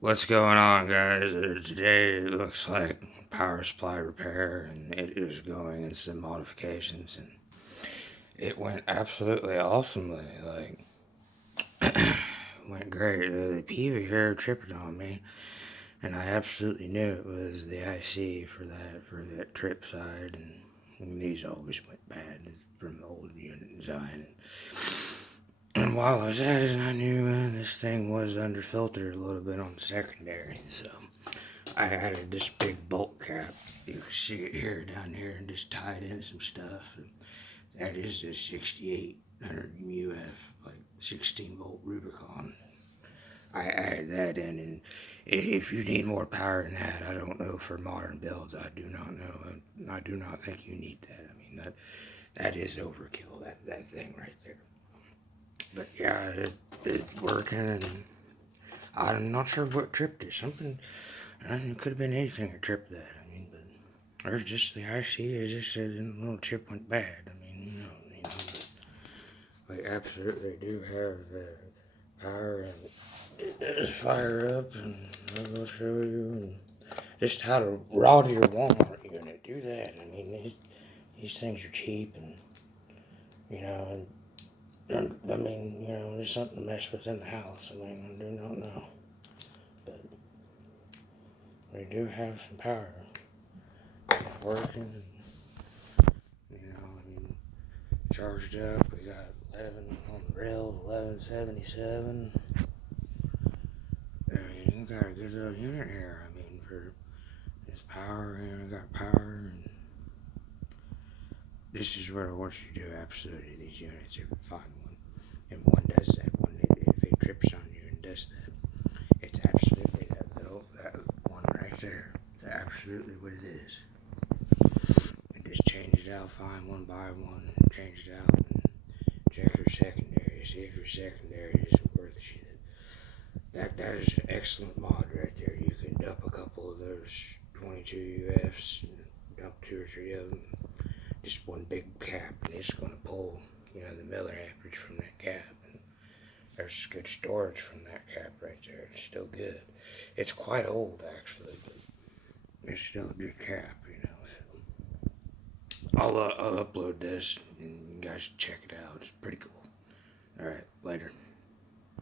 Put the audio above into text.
What's going on, guys? Today it looks like Psu Repair, and it is going in some modifications, and it went absolutely awesomely. Went great. The PV here tripped on me, and I absolutely knew it was the IC for that trip side, and these always went bad from the old unit design. And while I was at it, I knew this thing was under filtered a little bit on secondary, so I added this big bolt cap. You can see it here, down here, and just tied in some stuff. And that is a 6800 UF, like 16 volt Rubicon. I added that in, and if you need more power than that, I don't know, for modern builds, I do not know. I do not think you need that. I mean, that is overkill, that thing right there. But yeah, it's working, and I'm not sure what tripped it. Something, it could have been anything that tripped that. I mean, but there's just the IC. It's just a little chip went bad. I mean, but we absolutely do have power, and it does fire up, and I will show you and just how to router your Walmart unit. Do that. I mean, these things are cheap, and you know. I mean, there's something to mess with in the house. I mean, I do not know. But we do have some power. It's working. I mean, charged up. We got 11 on the rail, 1177. I mean, we got a good little unit here. I mean, for this power, we got power. And this is what I want you to do, absolutely, these units, if you find one. And one does that, if it trips on you and does that, it's absolutely that one right there. It's absolutely what it is. And just change it out, find one by one, and change it out, and check your secondary, see if your secondary isn't worth shit. That is an excellent mod right there. You can dump a couple of those 22 UFs, and dump 2 or 3 of them. Just one big cap, and it's going to pull, the milliamperage from that cap. And there's good storage from that cap right there. It's still good. It's quite old, actually, but it's still a good cap, So I'll upload this, and you guys check it out. It's pretty cool. All right, later.